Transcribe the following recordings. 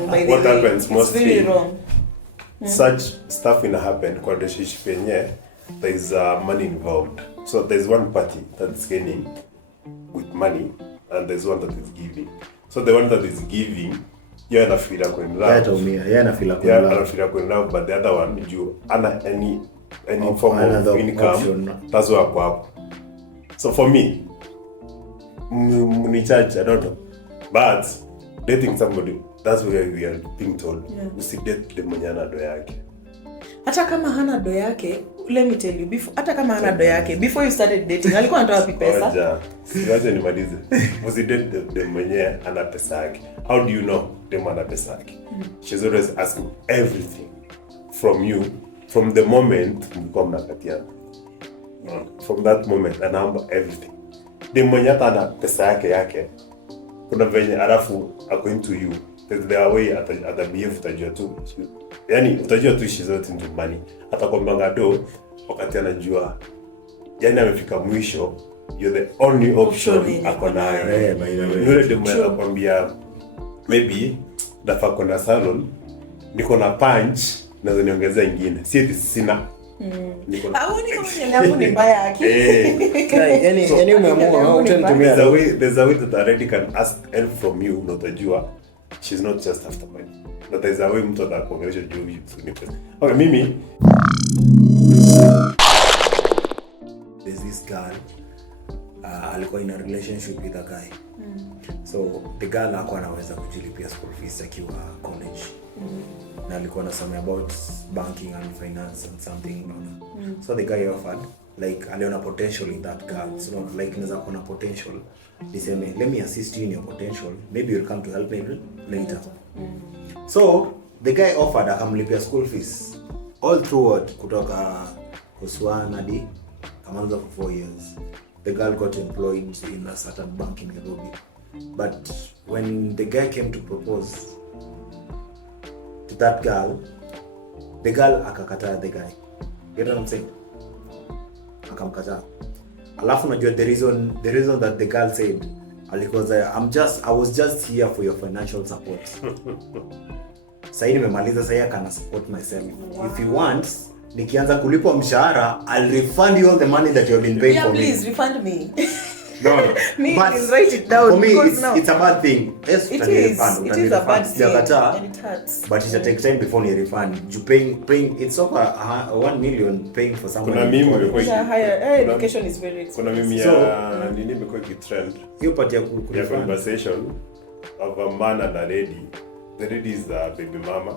wrong by the what way. happens mostly, it's very wrong. Such stuff will happen kwa relationship yenye there is money involved. So there's one party that's gaining with money and there's one that is giving. So the one that is giving, you're not feel like in love. Yeah, not feel like in love, but the other one, you ana any form of income. Option. That's what I go. So for me, church, I don't know, but dating somebody, that's where we are being told. Usidate the mwenye ana do yake. Hata kama hana do yake, let me tell you, hata kama hana do yake, before you started dating, alikuwa anatoa wapi pesa? Siwache nimalize. Usidate the mwenye ana pesa yake. How do you know the mwenye ana pesa yake? She's always asking everything from you, from the moment mlikuwa mnakatiana. From that moment, anaomba everything. The mwenye ana pesa yake, kuna venye alafu ako into you. The way atabehave utajua tu. Yani utajua tu she's out into money. Hata kwamba do wakati anajua yani amefika mwisho, you're the only option ako nayo. Ndio ndio mnakwambia maybe dafa kuna salon niko na punch na ziniongeza nyingine. Si eti sina. Haoni kama nyelavu ni mbaya akili. Yani umeamua utanitumia. There's a way that already can ask help from you, unatajua she's not just after money. But there's a way mtu atakuongelesha juu ni pesa. Okay, mimi there's this girl alikuwa in a relationship with a guy. So the girl hakuwa anaweza kujilipia school fees akiwa college. Na alikuwa anasoma about banking and finance and something. So the guy offered, like aliona potential in that girl. So like inaweza kuona potential. Niseme, let me assist you in your potential. Maybe you'll come to help me later. So the guy offered akamlipia school fees all throughout kutoka Kuswan hadi Kamanza for 4 years. The girl got employed in a certain bank in Nairobi. But when the guy came to propose to that girl, the girl akakataa the guy. You know what I'm saying? Akamkataa. Alafu najua the reason that the girl said because I was just here for your financial support. Sasa nimemaliza, sasa kana support myself. Wow. If you want, nikianza kulipwa mshahara, I'll refund you all the money that you have been paying for me. Yeah, please refund me. No. But write it down. For me, it's a bad thing. Yes, it is a bad thing. And it hurts. But it will take time before you refund. You paying it's over 1 million paying for someone. Kuna mimi higher education is very expensive. Kuna mimi ya nini imekuwa trend. Hiyo part ya conversation of a man and a lady. The lady is the baby mama.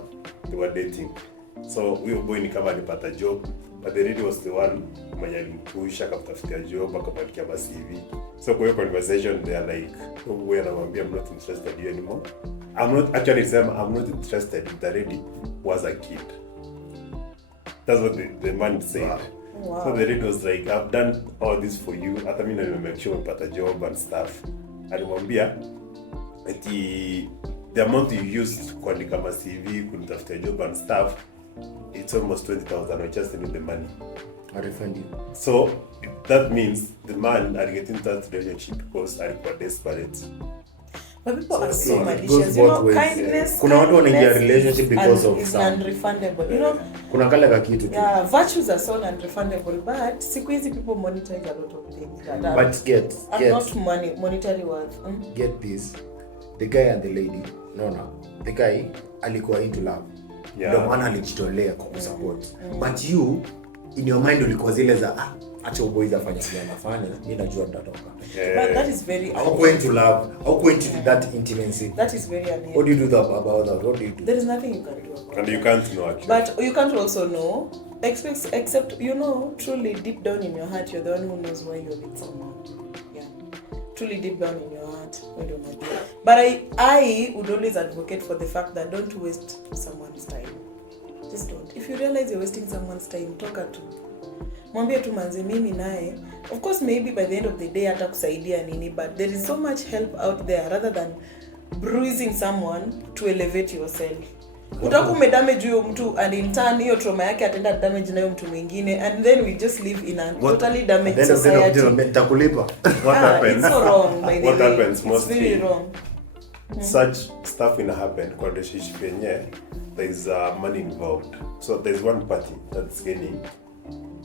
They were dating. So huyo boy ni kama alipata job, but the lady was the one mwenye alimpush akamtafutia job akapatia CV. So kwa hiyo conversation they are like, wewe anamwambia I'm not interested in you anymore. I'm not interested if the lady was a kid. That's what the man said. Wow. So the lady was like, I've done all this for you. Hata mimi na make sure umepata job and stuff. Alimwambia eti the amount you used kuandika CV, kunitafutia job and stuff, it's almost 20,000. I just need the money. I refund you. So that means the man are getting that relationship because are desperate. But people are so malicious. You know, kindness. Kuna watu wanaingia relationship because of some non-refundable. You know, kuna kale ka kitu tu. Yeah, virtues are so non-refundable, but siku hizi people monetize a lot of things that are not monetary worth. Get this. The guy and the lady. No. The guy alikuwa into love. Ndio maana alijitolea kukusupport. But you in your mind ulikuwa zile za acha boys afanye kile anafanya, mimi najua nitatoka. But that is very going to love. How going to that intimacy? That is very unhealthy. What do you do about that? What do you do? There is nothing you can do about and you can't know actually. But you can't also know except you know truly deep down in your heart you're the one who knows why you're with someone. Yeah. Truly deep down in your heart, we don't know. But I would always advocate for the fact that don't waste someone's time. Just don't. If you realize you're wasting someone's time, talk to. Mwambie tu manze mimi naye. Of course maybe by the end of the day hata kusaidia nini, but there is so much help out there rather than bruising someone to elevate yourself. Utakuwa umedamage huyo mtu and in turn hiyo trauma yake atenda damage na huyo mtu mwingine and then we just live in a totally damaged society. Nitakulipa. What happens? It's so wrong by the way. What happens mostly? It's really wrong. such stuff will happen kwa relationship yenye there is money involved. So there is one party that's gaining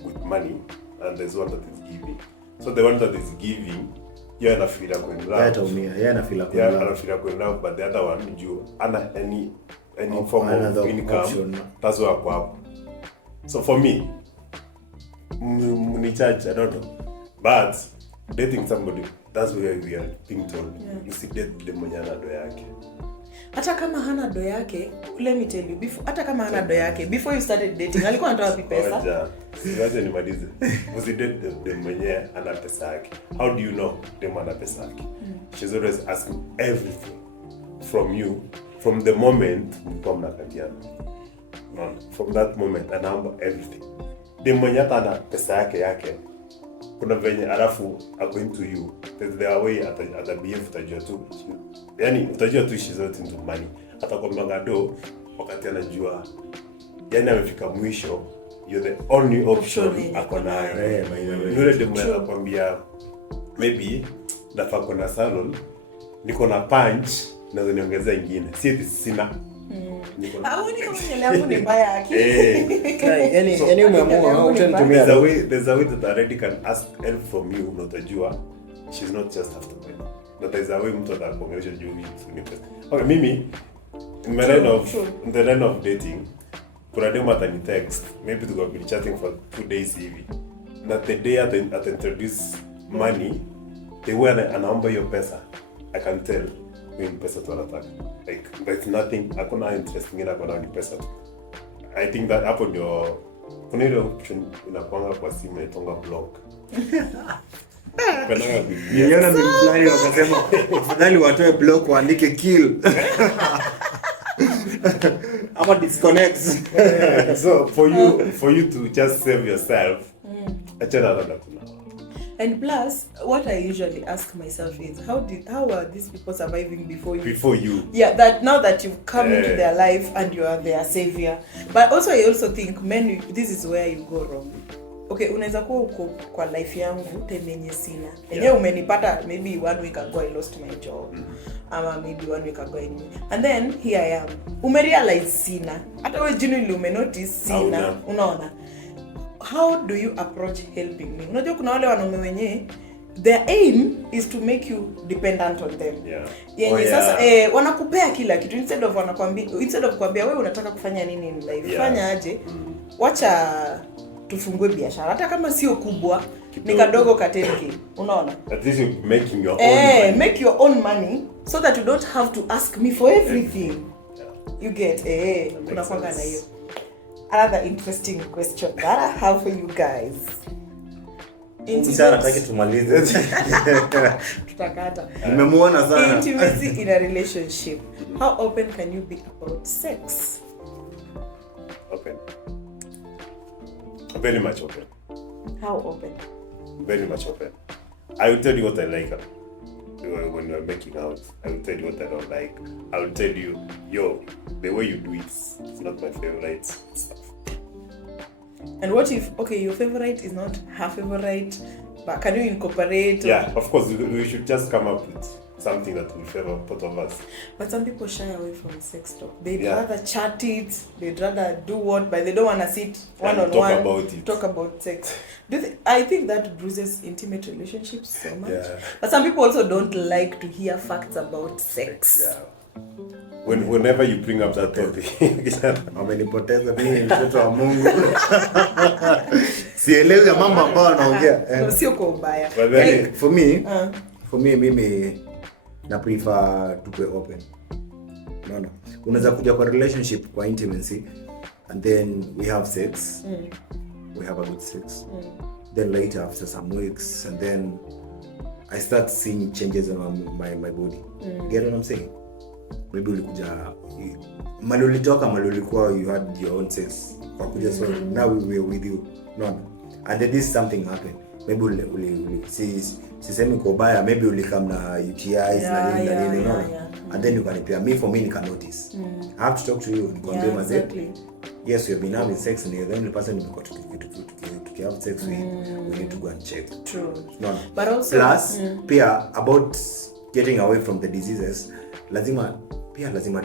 with money and there's one that is giving. So the one that is giving, you're in a feel like in love. But the other one, you ana any form of income. Option. That's what happen. So for me, charge, I don't know. But dating somebody, that's where we are being told. You see date the mwenye ana do yake. Hata kama hana do yake, let me tell you, hata kama hana do yake, before you started dating, alikuwa anatoa wapi pesa? Wacha nimalize. Usidate the mwenye ana pesa yake. How do you know the mwenye ana pesa yake? She's always asking everything from you, from the moment mko mnakatiana. From that moment, anaomba everything. The mwenye ana pesa yake, kuna venye alafu according to you, the way atabehave utajua tu. Yani utajua tu she's not into money. Atakwambia do wakati anajua yani amefika mwisho, you're the only option akonayo. Yule demu anakuambia maybe nafaa kuna salon, niko na punch na niongeza nyingine. Si sina. Haoni kama nyele yangu ni mbaya akili. Yani umeamua utanitumia. There's a way that already can ask help from you, unatajua she's not just after money. But there's a way mtu atakuongelesha juu ni pesa. Okay, mimi in the line of dating, kuna demu atani text, maybe to go be chatting for 2 days hivi. Na the day at introduce money, the way anaomba hiyo pesa, I can tell when pesa tu anataka. Like there's nothing, hakuna interest ngine kwa ni pesa tu. I think that hapo ndio kuna ile option inakuanga kwa simu itonga block. Niona mimi wakasema afadhali watoe block waandike kill. Ama disconnect. So for you to just save yourself, achana na kuna. And plus, what I usually ask myself is, how are these people surviving before you? Before you. Yeah, that now that you've come into their life and you are their savior. But also, I also think, men, this is where you go wrong. Okay, unaweza kuwa uko kwa life yangu temenye sina. Enyewe umenipata maybe 1 week ago I lost my job. Ama maybe 1 week ago anyway. And then here I am. Umerealize sina. Hata wewe genuinely umenotice sina. Unaona? How do you approach helping me? Unajua kuna wale wanaume wenyewe their aim is to make you dependent on them. Yenye sasa wanakupea kila kitu instead of kuambia wewe unataka kufanya nini in life. Fanya aje? Wacha tufungue biashara hata kama sio kubwa ni kadogo ka 10k. Unaona? At least you're making your own money. Make your own money so that you don't have to ask me for everything. You get kuna kwanga na hiyo. Another interesting question that I have for you guys. Nataka tumalize. Tutakata. Nimemuona sana. Intimacy in a relationship. How open can you be about sex? Open. Very much open. How open? Very much open. I will tell you what I like when we're making out. I will tell you what I don't like. I will tell you, the way you do it's not my favorite stuff. And what if, your favorite is not her favorite, but can you incorporate? Yeah, of course, we should just come up with something that will favor both of us. But some people shy away from sex talk. They'd rather chat it, they'd rather do what, but they don't want to sit one-on-one, talk about sex. I think that bruises intimate relationships so much. Yeah. But some people also don't like to hear facts about sex. Yeah. Whenever you bring up that topic, amenipoteza mimi mtoto wa Mungu. Sielewi mambo ambayo anaongea. Sio kwa ubaya. Like, for me mimi na prefer to be open. No. Unaweza kuja kwa relationship, kwa intimacy, and then we have sex. We have a good sex. Then later after some weeks, and then I start seeing changes in my body. Get what I'm saying? Maybe ulikuja mali ulitoka mali ulikuwa you had your own sex kwa kuja, so now we are with you, no, and then this something happened. Maybe sisemi kwa baya, maybe ulikam na UTIs na nini, no, and then you can appear me for me you can notice. I have to talk to you nikwambie exactly. Yes, we have been having sex and then the person nimekuwa to have sex we need to go and check. True. No. But also plus pia about getting away from the diseases, lazima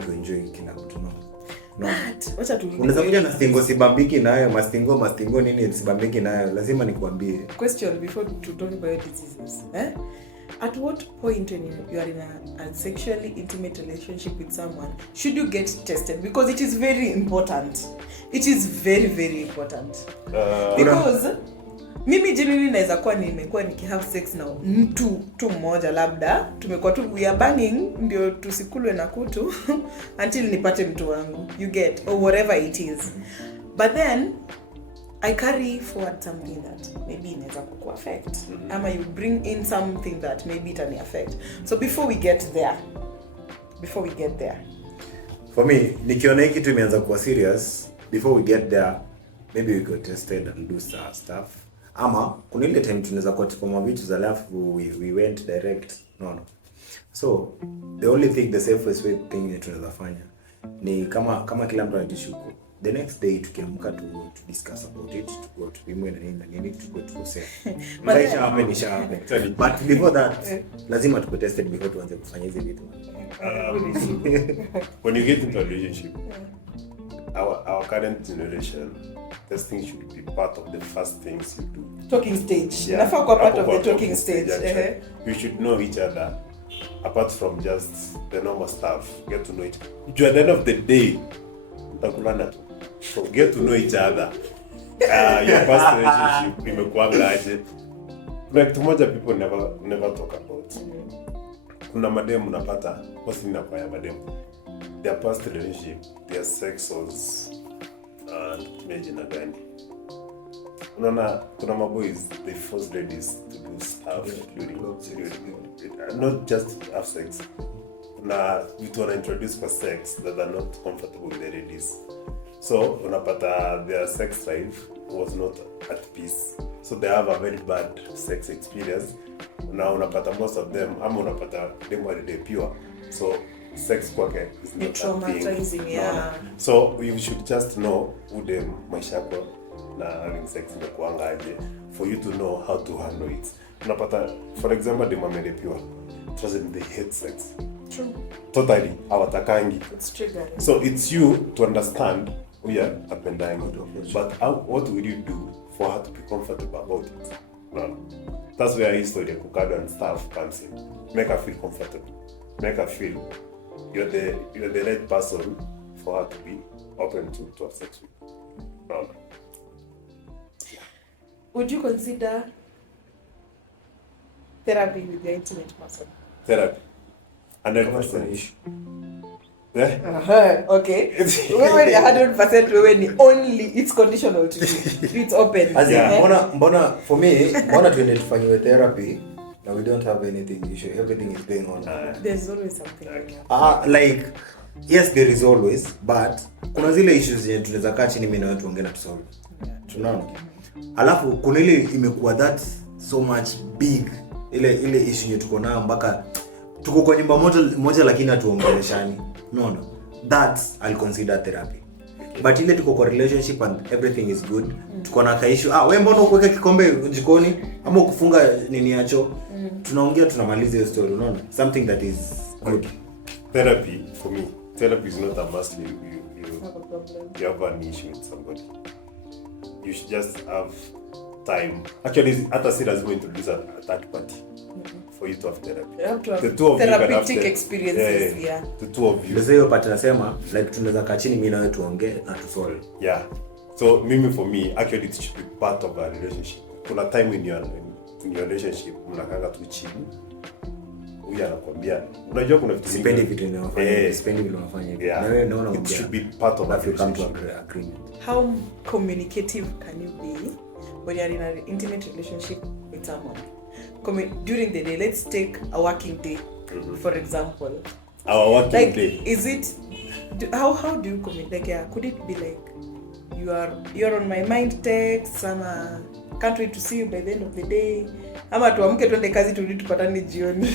tuenjoy kila mtu, no. But wacha tu Unaweza kuja na stingo sibambiki nayo, mastingo nini sibambiki nayo, lazima nikuambie. Question before to talk about diseases. At what point when you are in a sexually intimate relationship with someone should you get tested? Because it is very important. It is very, very important. Because mimi genuinely naweza kuwa nimekuwa nikihave sex na mtu tu mmoja, labda tumekuwa tu we are banging ndio tusikulwe na kutu until nipate mtu wangu, you get, or whatever it is. But then I carry forward something that maybe inaweza kuku affect, ama you bring in something that maybe it can affect. So before we get there, for me, nikiona hiki kitu imeanza kuwa serious, before we get there, maybe we got tested and do stuff. Ama kuna ile time tunaweza kwa tukoma vitu za alafu we went direct, no. So the only thing, the safest way thing tunaweza fanya ni kama kila mtu anajishuku, the next day tukiamka to discuss about it, to go to bimwe na nini to go safe. Maisha happen. But before that, lazima tuko tested before tuanze kufanya hizi vitu. When you get into a relationship, our current generation, testing should be part of the first things you do. Talking stage. Yeah. Nafaa kwa part of the talking stage. You should know each other apart from just the normal stuff. Get to know each other. At the end of the day, mtakulana tu. So get to know each other. Your past relationship imekuanga aje. Kuna kitu moja people never talk about. Kuna mademu unapata, mostly inakuwa ya mademu. Their past relationship, their sex was tumejina gani. Unaona kuna maboys, they force ladies to do stuff during not just have sex. Na vitu wana introduce for sex that are not comfortable with the ladies. So unapata their sex life was not at peace. So they have a very bad sex experience. Na unapata most of them, ama unapata them are they pure. So sex kwake is not traumatizing, yeah. So you should just know who them maisha yako na having sex imekuanga aje for you to know how to handle it. Unapata for example them are pure. Trust them, they hate sex. True. Totally hawatakangi. It's triggering. So it's you to understand apendangi. But what will you do for her to be comfortable about it? No. That's where history of Kukado and stuff comes in. Make her feel comfortable. Make her feel you're the right person for her to be open to have sex with. No. Would you consider therapy with your intimate person? Therapy. 100%. Yeah? Okay. When you're 100%, when you only, it's conditional to you. It's open. As mbona for me, mbona tuende tufanyiwe therapy na we don't have anything issue, everything is going on. There's always something. Like yes, there is always, but kuna zile issues zenye tunaweza kaa chini mimi na wewe tuongee na tusolve. Tunaona? Alafu kuna ile imekuwa that so much big, ile issue yetu tuko nayo mpaka tuko kwa nyumba moja lakini hatuongeleshani. No. That I'll consider therapy. But ile tuko kwa relationship and everything is good. Tuko na ka issue. Wewe mbona ukuweka kikombe jikoni ama ukufunga nini yacho? Tunaongea tunamaliza hiyo story, unaona? Something that is good. Therapy for me, therapy is not a must. You Have a problem. You have an issue with somebody. You should just have time. Actually, hata si lazima introduce a third party for you to have therapy. You have to have The two of you can have therapeutic experiences. Yeah. The two of you. Ndio hiyo part nasema like tunaweza kaa chini mimi na wewe tuongee na tusolve. Yeah. So for me, actually it should be part of a relationship. Kuna time in your relationship mnakanga tu chini. Huyu anakuambia, unajua kuna vitu sipendi vitu ninafanya, sipendi vitu unafanya hivi. Na wewe unaona it should be part of a relationship. Agreement. How communicative can you be when you're in an intimate relationship with someone? During the day, let's take a working day, for example. Our working like, day. Is it? How do you communicate? Like, yeah, could it be like you're on my mind text? Can't wait to see you by the end of the day. Ama tuamke twende kazi turudi tupatane jioni.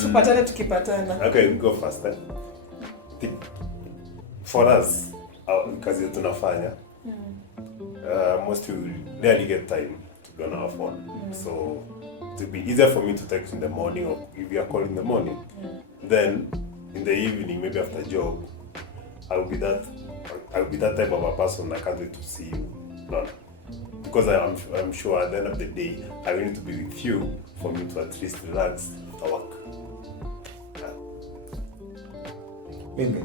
Tupatane tukipatana. Okay, go faster. For us, kazi tunafanya. Most we rarely get time to be on our phone. So to be easier for me to text in the morning, or if you are calling in the morning, then in the evening, maybe after job, I'll be that type of a person. I can't wait to see you. No. Because I'm sure at the end of the day, I need to be with you for me to at least relax after work. Yeah. Mimi,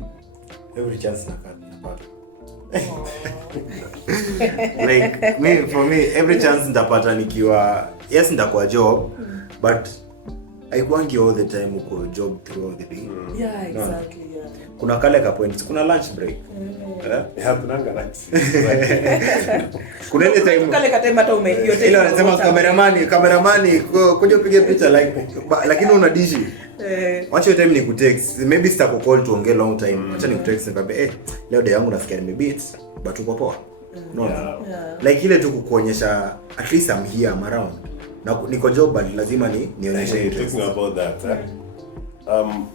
every chance napata. Like for me, every chance nitapata nikiwa, yes, nitakuwa job, but haikuangi all the time uko job throughout the day. Yeah, exactly. No. Yeah. Kuna kale ka point, kuna lunch break. Yeah, tunanga lunch. Kuna ile time kale ka time hata yote ile wanasema cameraman kuja upige picha like, lakini una dishi. Wacha time ni kutext, maybe sitakucall tuongee long time. Acha ni kutext nikwambie leo day yangu nasikia nime but uko poa. No. Yeah. Like ile tu kukuonyesha at least I'm here, I'm around. Na niko job but lazima nionyeshe you. Talking about that,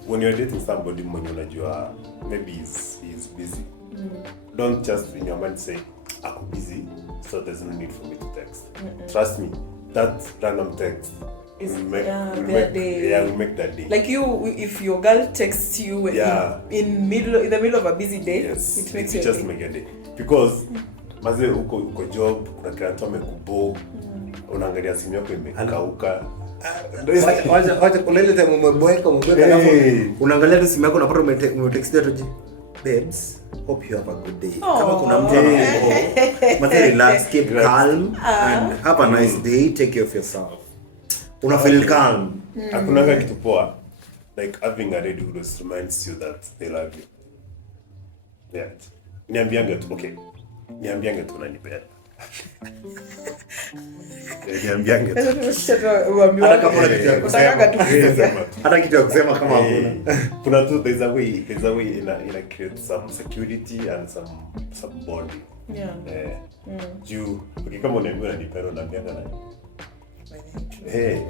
when you're dating somebody mwenye unajua maybe he's busy. Don't just in your mind say I'm busy, so there's no need for me to text. Trust me, that random text will make that day. Like if your girl texts you in the middle of a busy day, yes, it makes it just make a day. Because maze uko job, kuna client amekubo, unaangalia simu yako imekauka. Wacha kulele time umeboeka alafu unaangalia tu simu yako unapata umetext tu babes, hope you have a good day. Kama kuna mtu anakuwa relax, keep calm and have a nice day, take care of yourself. Una feel calm. Hakunanga kitu poa like having a lady who just reminds you that they love you. Yeah. Niambianga tu unanipenda. Niambianga tu. Hata kitu ya kusema kama hakuna. Kuna tu there's a way ina create some security and some bonding. Yeah. Juu kama unaniambia unanipenda unaambianga nani?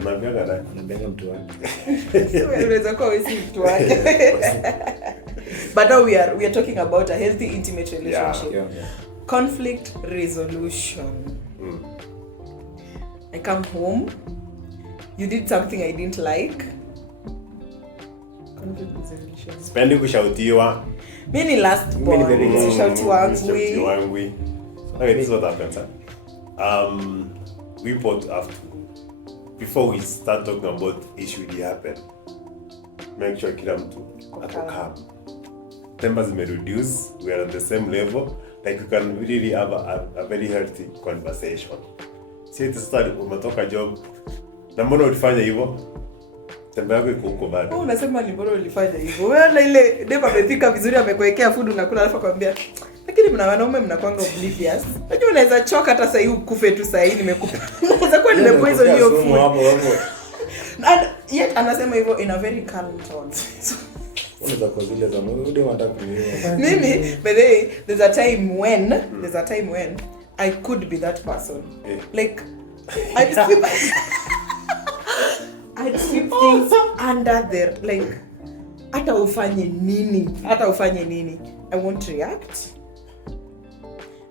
Unaambianga nani? Unaambianga mtu wako. Unaweza kuwa wewe si mtu wake. But now we are talking about a healthy intimate relationship. Yeah. Conflict resolution. I come home, you did something I didn't like. Conflict resolution. Spendi kushautiwa. Mimi last born. Kushautiwa wangu. Okay, this is what happens. We both have to, before we start talking about issue that happen, make sure kila mtu ako calm. Tempers may reduce, we are on the same level, like we can really have a very healthy conversation. See, to start, umetoka job, na mbona ulifanya hivyo? Tembe yako iko huko bado. Unasema ni mbona ulifanya hivyo? Wewe ile dema amepika vizuri amekuwekea food unakula alafu akwambia, lakini mna wanaume mnakuanga oblivious. Unajua unaweza choka hata sasa hivi ukufe tu sasa hivi nimekupa. Unaweza kuwa nimepoison hiyo food. And yet anasema hivyo in a very calm tone. Unaweza kuzile za muda unataka kuniua. Mimi by the way there's a time when I could be that person. Like I'd sweep things under there, like hata ufanye nini I won't react,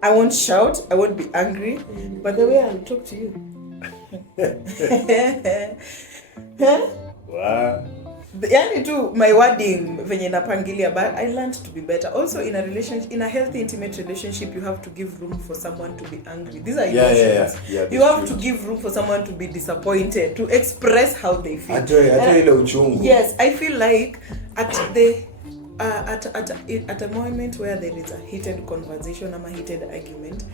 I won't shout, I won't be angry, but the way I'll talk to you. Wow. Yani tu my wording venye napangilia, but I learned to be better. Also in a relationship, in a healthy intimate relationship, you have to give room for someone to be angry. These are emotions. You have to give room for someone to be disappointed, to express how they feel. Hata ile uchungu. Yes, I feel like at a moment where there is a heated conversation or a heated argument,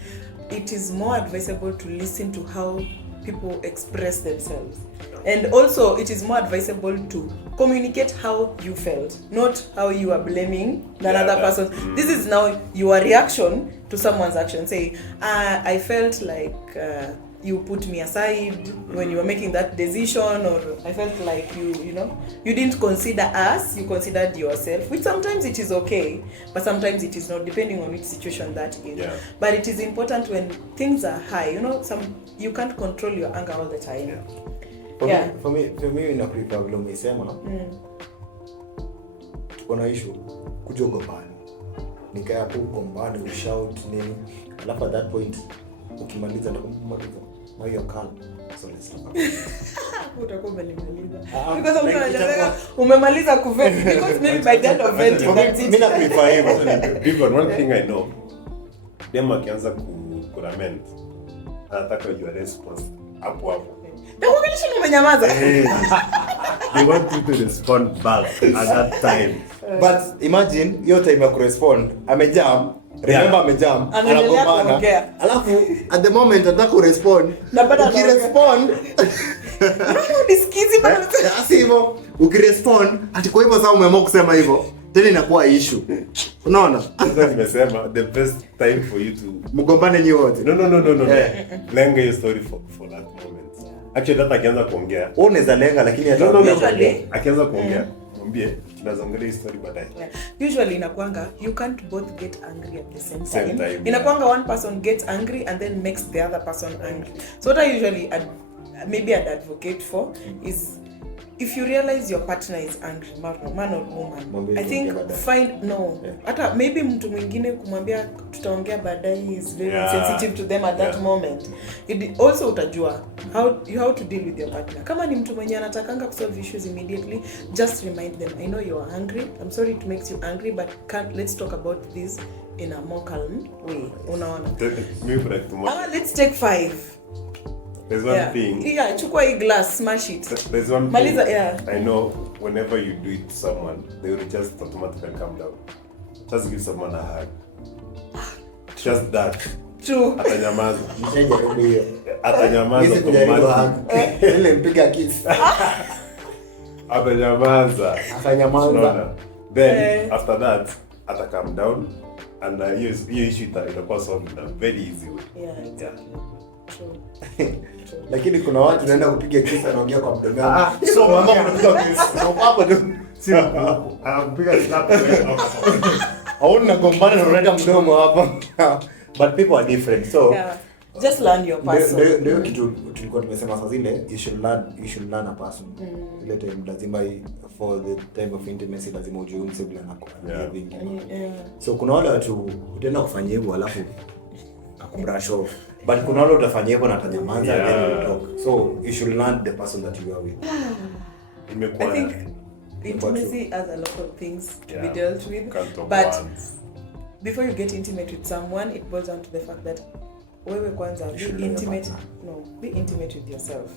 it is more advisable to listen to how people express themselves. And also it is more advisable to communicate how you felt, not how you are blaming another person. This is now your reaction to someone's action. Say, I felt like you put me aside when you were making that decision, or I felt like you didn't consider us, you considered yourself, which sometimes it is okay, but sometimes it is not, depending on which situation that is. Yeah. But it is important when things are high, you can't control your anger all the time. For me ina prefer vile umesema tuko na issue kuja gombani, nikaa hapo gombani, ushout nini, alafu at that point ukimaliza ndio kumaliza Now you're calm. So let's talk about Utakuwa umelimaliza. Ah, Because like unajua umemaliza kuvent because maybe by the end of venting that's mimi na it. prefer hivyo. People, one thing I know, dem akianza kurament, anataka your response hapo. Nakuongelesha umenyamaza. They want you to respond back at that time. But imagine your time ya correspond, amejam, remember amejam, Anaendelea kuongea. Alafu at the moment anataka kurespond. Na bado ukirespond, Nisikizi bado. si hivyo. Ukirespond, ati kwa hivyo sasa umeamua kusema hivyo. Tena inakuwa issue. Unaona? Sasa nimesema the best time for you to Mgombane nyi wote. No. Lenga your story for that moment. Actually hata akianza kuongea. Wewe unaweza lenga lakini hata Usually akianza kuongea, mwambie tunazongelea story baadaye. Usually inakuanga you can't both get angry at the same Same time. time, Inakuanga one person gets angry and then makes the other person angry. So what I usually maybe I'd advocate for is if you realize your partner is angry, man or woman, I think find hata maybe mtu mwingine kumwambia tutaongea baadaye is very sensitive to them at that moment. It also utajua how to deal with your partner. Kama ni mtu mwenye anatakanga kusolve issues immediately, just remind them, I know you are angry, I'm sorry it makes you angry, but let's talk about this in a more calm way. Unaona? Let's take 5. There's one thing. Yeah, chukua hii glass, smash it. There's one Maliza, thing. I know whenever you do it to someone, they will just automatically calm down. Just give someone a hug. Just that. True. Atanyamaza. Nishajaribu hiyo. Atanyamaza automatically. Ile mpiga kiss. Atanyamaza. Atanyamaza. Then after that, ata calm down and hiyo issue itakuwa solved in a very easy way. Yeah, exactly. True. Lakini kuna watu naenda kupiga kiss anaongea kwa mdomo wao. So mama anapiga kiss. Hapo tu. Sio. Anapiga slap. Hauna gombana na unaleta mdomo hapa. But people are different. So just learn your person. Ndio kitu tulikuwa tumesema saa zile, you should learn a person. Ile time lazima for the type of intimacy lazima ujue mse bila na vingi. So kuna wale watu utaenda kufanya hivyo alafu akumbrush off. But kuna wale utafanya hivyo na atanyamaza then you talk. So you should learn the person that you are with. I think intimacy has a lot of things to be dealt with. But before you get intimate with someone, it boils down to the fact that wewe kwanza be intimate with yourself.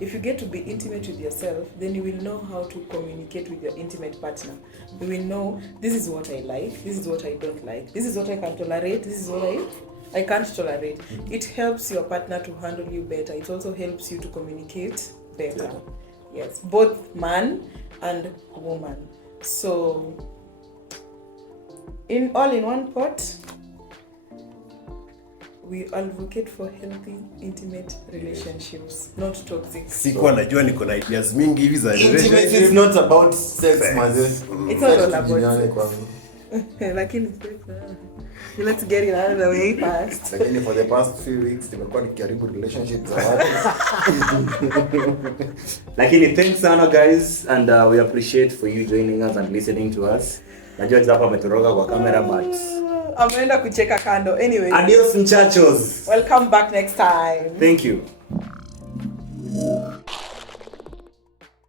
If you get to be intimate with yourself, then you will know how to communicate with your intimate partner. You will know, this is what I like, this is what I don't like, this is what I can tolerate, this is what I can't tolerate. It helps your partner to handle you better. It also helps you to communicate better. Yes, both man and woman. So, in one pot, we advocate for healthy, intimate relationships, not toxic. Sikuwa najua niko na ideas mingi hivi za Intimacy is not about sex, maze. It's not all about sex. Lakini let's get it out of the way first. Lakini for the past few weeks nimekuwa nikijaribu relationships za watu. Lakini thanks sana guys and we appreciate for you joining us and listening to us. Najua hapa ametoroka kwa camera but ameenda kucheka kando. Anyway. Adios muchachos. Welcome back next time. Thank you.